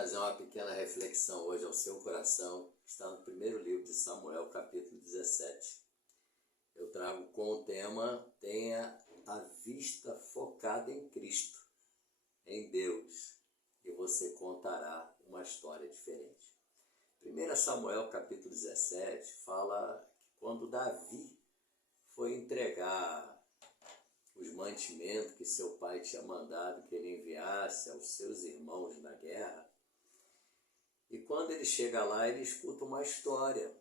trazer uma pequena reflexão hoje ao seu coração, que está no primeiro livro de Samuel, capítulo 17. Eu trago com o tema: tenha a vista focada em Cristo, em Deus, e você contará uma história diferente. 1 Samuel, capítulo 17, fala que quando Davi foi entregar os mantimentos que seu pai tinha mandado que ele enviasse aos seus irmãos na guerra, e quando ele chega lá, ele escuta uma história.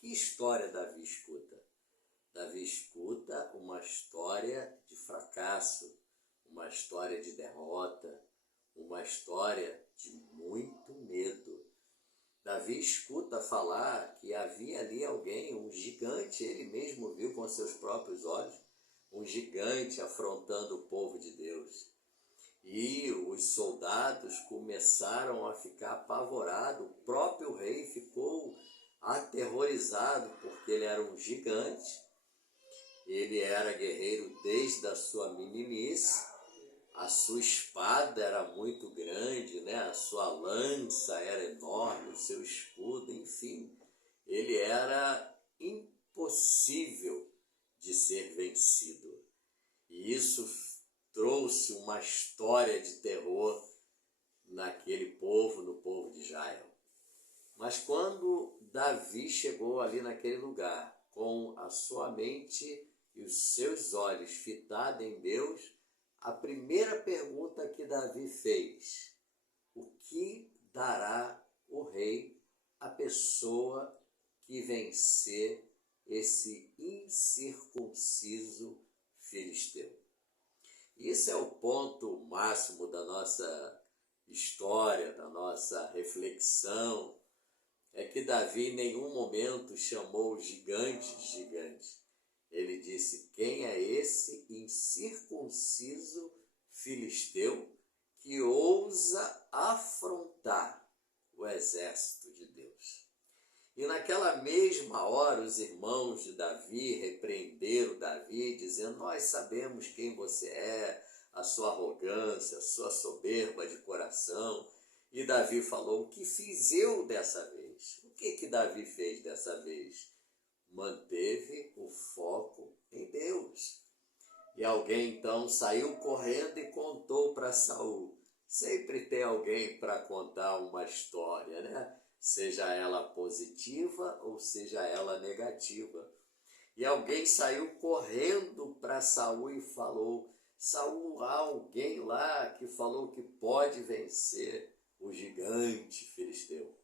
Que história Davi escuta? Davi escuta uma história de fracasso, uma história de derrota, uma história de muito medo. Davi escuta falar que havia ali alguém, um gigante, ele mesmo viu com seus próprios olhos, um gigante afrontando o povo de Deus. E os soldados começaram a ficar apavorados, o próprio rei ficou aterrorizado, porque ele era um gigante, ele era guerreiro desde a sua meninice, a sua espada era muito grande, né? A sua lança era enorme, o seu escudo, enfim, ele era impossível de ser vencido. E isso trouxe uma história de terror naquele povo, no povo de Israel. Mas quando Davi chegou ali naquele lugar, com a sua mente e os seus olhos fitados em Deus, a primeira pergunta que Davi fez: o que dará o rei à pessoa que vencer esse incircunciso filisteu? Isso é o ponto máximo da nossa história, da nossa reflexão, é que Davi em nenhum momento chamou o gigante de gigante. Ele disse: quem é esse incircunciso filisteu que ousa afrontar o exército de Deus? E naquela mesma hora os irmãos de Davi repreenderam Davi, dizendo: nós sabemos quem você é, a sua arrogância, a sua soberba de coração. E Davi falou: o que fiz eu dessa vez? O que Davi fez dessa vez? Manteve o foco em Deus. E alguém então saiu correndo e contou para Saul. Sempre tem alguém para contar uma história, né? Seja ela positiva ou seja ela negativa. E alguém saiu correndo para Saul e falou: Saul, há alguém lá que falou que pode vencer o gigante filisteu.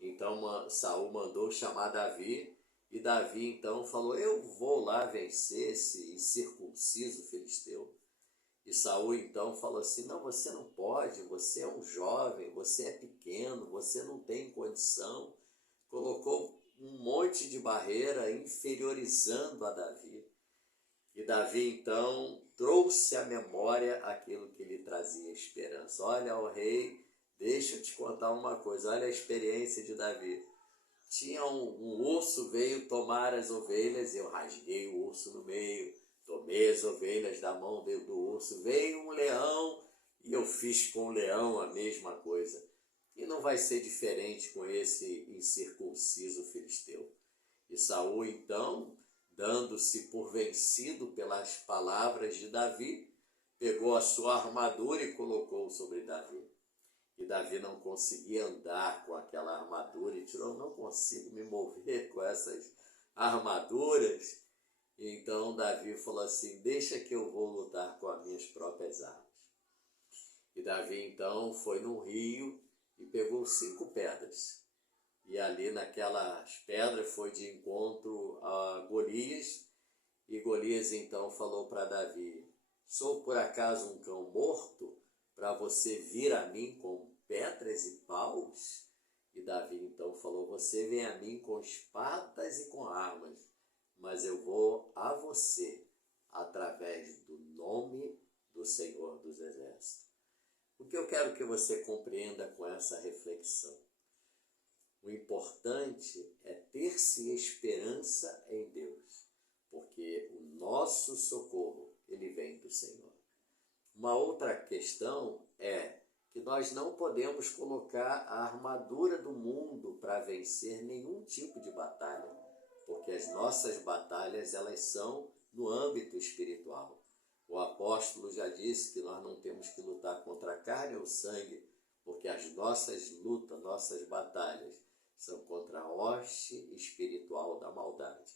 Então Saul mandou chamar Davi, e Davi então falou: eu vou lá vencer esse incircunciso filisteu. E Saul então falou assim: não, você não pode, você é um jovem, você é pequeno, você não tem condição. Colocou um monte de barreira inferiorizando a Davi. E Davi então trouxe à memória aquilo que lhe trazia esperança. Olha, ó rei, deixa eu te contar uma coisa, olha a experiência de Davi. Tinha um urso, veio tomar as ovelhas, eu rasguei o urso no meio, tomei as ovelhas da mão do urso. Veio um leão e eu fiz com o leão a mesma coisa. E não vai ser diferente com esse incircunciso filisteu. E Saul então, dando-se por vencido pelas palavras de Davi, pegou a sua armadura e colocou sobre Davi. E Davi não conseguia andar com aquela armadura e tirou: não consigo me mover com essas armaduras. Então Davi falou assim: deixa que eu vou lutar com as minhas próprias armas. E Davi então foi num rio e pegou 5 pedras. E ali naquelas pedras foi de encontro a Golias. E Golias então falou para Davi: sou por acaso um cão morto para você vir a mim com pedras e paus? E Davi então falou: você vem a mim com espadas e com armas, mas eu vou a você através do nome do Senhor dos Exércitos. O que eu quero que você compreenda com essa reflexão: o importante é ter-se esperança em Deus, porque o nosso socorro, ele vem do Senhor. Uma outra questão é que que nós não podemos colocar a armadura do mundo para vencer nenhum tipo de batalha, porque as nossas batalhas elas são no âmbito espiritual. O apóstolo já disse que nós não temos que lutar contra a carne ou sangue, porque as nossas lutas, nossas batalhas são contra a hoste espiritual da maldade.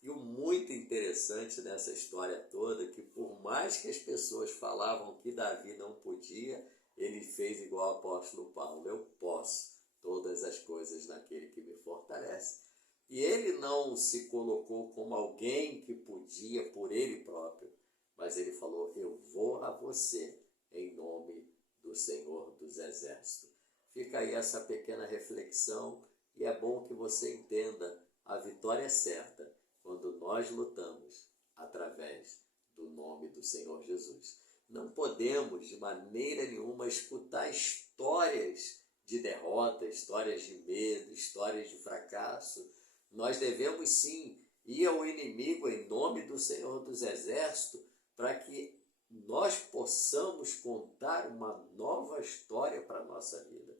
E o muito interessante dessa história toda é que por mais que as pessoas falavam que Davi não podia, ele fez igual o apóstolo Paulo: eu posso todas as coisas naquele que me fortalece. E ele não se colocou como alguém que podia por ele próprio, mas ele falou: eu vou a você em nome do Senhor dos Exércitos. Fica aí essa pequena reflexão, e é bom que você entenda: a vitória é certa quando nós lutamos através do nome do Senhor Jesus. Não podemos de maneira nenhuma escutar histórias de derrota, histórias de medo, histórias de fracasso. Nós devemos sim ir ao inimigo em nome do Senhor dos Exércitos, para que nós possamos contar uma nova história para a nossa vida.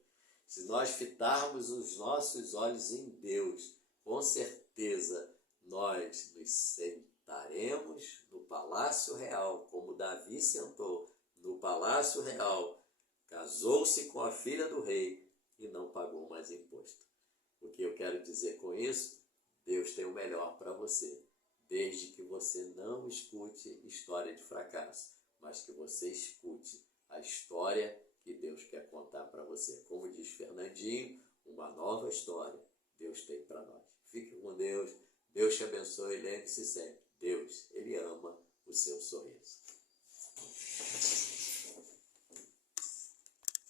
Se nós fitarmos os nossos olhos em Deus, com certeza nós nos sentaremos no palácio real, como Davi sentou no palácio real, casou-se com a filha do rei e não pagou mais imposto. O que eu quero dizer com isso? Deus tem o melhor para você, desde que você não escute história de fracasso, mas que você escute a história que Deus quer contar para você. Como diz Fernandinho, uma nova história Deus tem para nós. Fique com Deus, Deus te abençoe e lembre-se sempre, Deus, Ele ama o seu sorriso.